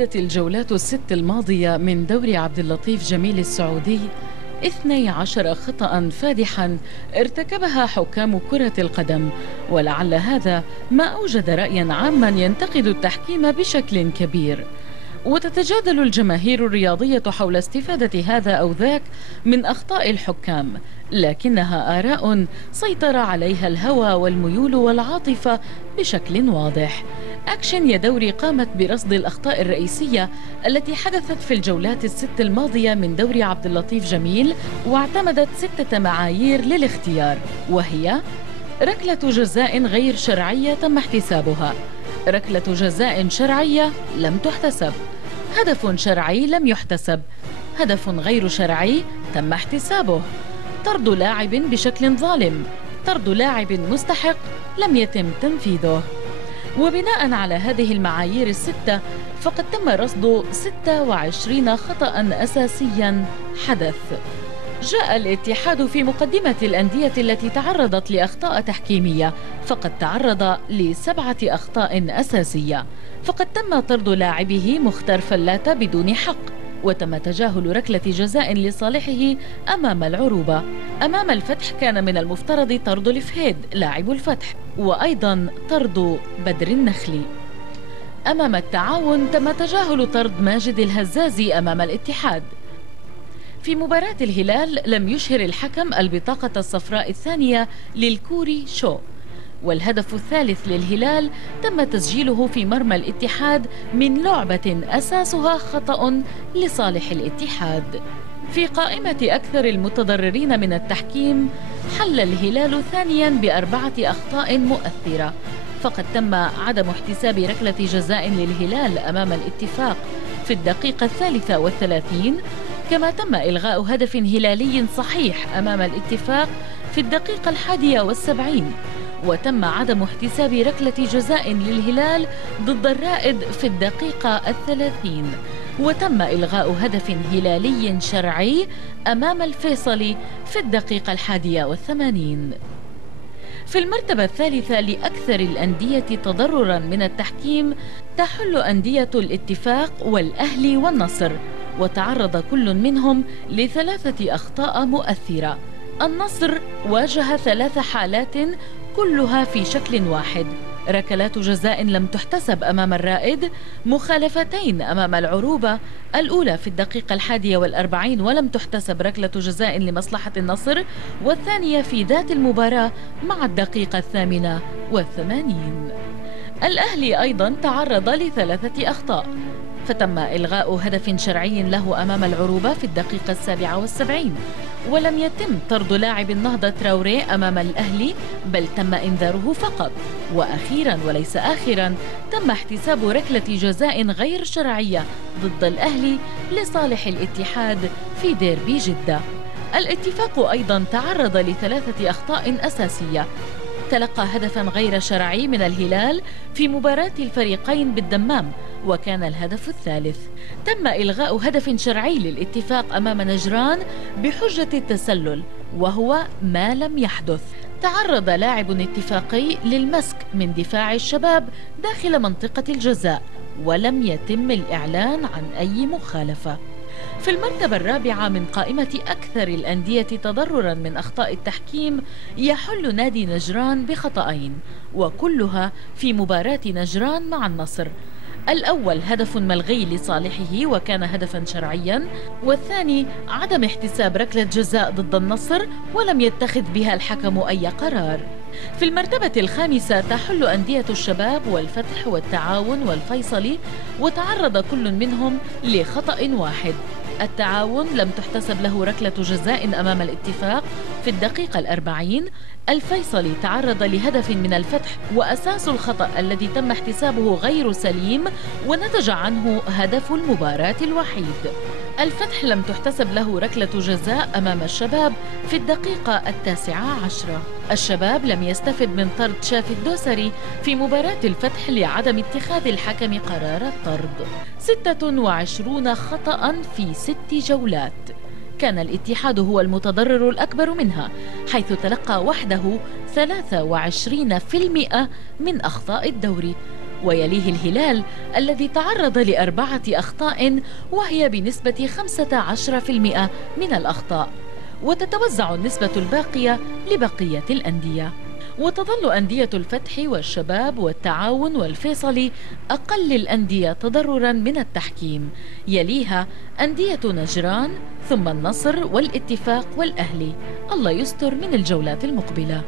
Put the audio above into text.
شهدت الجولات الست الماضية من دوري عبد اللطيف جميل السعودي 12 خطأ فادحا ارتكبها حكام كرة القدم، ولعل هذا ما أوجد رأيا عاما ينتقد التحكيم بشكل كبير. وتتجادل الجماهير الرياضية حول استفادة هذا أو ذاك من أخطاء الحكام، لكنها آراء سيطر عليها الهوى والميول والعاطفة بشكل واضح. أكشن يا دوري قامت برصد الأخطاء الرئيسية التي حدثت في الجولات الست الماضية من دوري عبد اللطيف جميل، واعتمدت 6 معايير للاختيار، وهي: ركلة جزاء غير شرعية تم احتسابها، ركلة جزاء شرعية لم تحتسب، هدف شرعي لم يحتسب، هدف غير شرعي تم احتسابه، طرد لاعب بشكل ظالم، طرد لاعب مستحق لم يتم تنفيذه. وبناء على هذه المعايير الستة فقد تم رصد 26 خطأ أساسيا حدث. جاء الاتحاد في مقدمة الأندية التي تعرضت لأخطاء تحكيمية، فقد تعرض ل7 أخطاء أساسية. فقد تم طرد لاعبه مختار فلاتة بدون حق، وتم تجاهل ركلة جزاء لصالحه أمام العروبة. أمام الفتح كان من المفترض طرد الفهيد لاعب الفتح، وأيضا طرد بدر النخلي. أمام التعاون تم تجاهل طرد ماجد الهزازي أمام الاتحاد. في مباراة الهلال لم يشهر الحكم البطاقة الصفراء الثانية للكوري شو، والهدف الثالث للهلال تم تسجيله في مرمى الاتحاد من لعبة أساسها خطأ لصالح الاتحاد. في قائمة أكثر المتضررين من التحكيم حل الهلال ثانيا ب4 أخطاء مؤثرة، فقد تم عدم احتساب ركلة جزاء للهلال أمام الاتفاق في الدقيقة 33، كما تم إلغاء هدف هلالي صحيح أمام الاتفاق في الدقيقة 71، وتم عدم احتساب ركلة جزاء للهلال ضد الرائد في الدقيقة 30، وتم إلغاء هدف هلالي شرعي أمام الفيصلي في الدقيقة 81. في المرتبة الثالثة لأكثر الأندية تضرراً من التحكيم تحل أندية الاتفاق والأهلي والنصر، وتعرض كل منهم ل3 أخطاء مؤثرة. النصر واجه 3 حالات كلها في شكل واحد: ركلات جزاء لم تحتسب أمام الرائد، مخالفتين أمام العروبة، الأولى في الدقيقة 41 ولم تحتسب ركلة جزاء لمصلحة النصر، والثانية في ذات المباراة مع الدقيقة 88. الأهلي أيضا تعرض ل3 أخطاء، فتم إلغاء هدف شرعي له أمام العروبة في الدقيقة 77، ولم يتم طرد لاعب النهضة تراوري أمام الأهلي، بل تم إنذاره فقط. وأخيرا وليس آخرا تم احتساب ركلة جزاء غير شرعية ضد الأهلي لصالح الاتحاد في ديربي جدة. الاتفاق أيضا تعرض ل3 أخطاء أساسية: تلقى هدفا غير شرعي من الهلال في مباراة الفريقين بالدمام، وكان الهدف الثالث. تم إلغاء هدف شرعي للاتفاق أمام نجران بحجة التسلل، وهو ما لم يحدث. تعرض لاعب اتفاقي للمسك من دفاع الشباب داخل منطقة الجزاء، ولم يتم الإعلان عن أي مخالفة. في المرتبة الرابعة من قائمة أكثر الأندية تضرراً من أخطاء التحكيم يحل نادي نجران بخطأين، وكلها في مباراة نجران مع النصر. الأول هدف ملغي لصالحه وكان هدفا شرعيا، والثاني عدم احتساب ركلة جزاء ضد النصر ولم يتخذ بها الحكم أي قرار. في المرتبة الخامسة تحل أندية الشباب والفتح والتعاون والفيصلي، وتعرض كل منهم لخطأ واحد: التعاون لم تحتسب له ركلة جزاء أمام الاتفاق في الدقيقة 40، الفيصلي تعرض لهدف من الفتح وأساس الخطأ الذي تم احتسابه غير سليم ونتج عنه هدف المباراة الوحيد. الفتح لم تحتسب له ركلة جزاء أمام الشباب في الدقيقة 19. الشباب لم يستفد من طرد شافي الدوسري في مباراة الفتح لعدم اتخاذ الحكم قرار الطرد. 26 خطأ في 6 جولات. كان الاتحاد هو المتضرر الأكبر منها، حيث تلقى وحده 23% من أخطاء الدوري، ويليه الهلال الذي تعرض ل4 أخطاء وهي بنسبة 15% من الأخطاء، وتتوزع النسبة الباقية لبقية الأندية. وتظل أندية الفتح والشباب والتعاون والفيصلي أقل الأندية تضرراً من التحكيم، يليها أندية نجران ثم النصر والاتفاق والأهلي. الله يستر من الجولات المقبلة.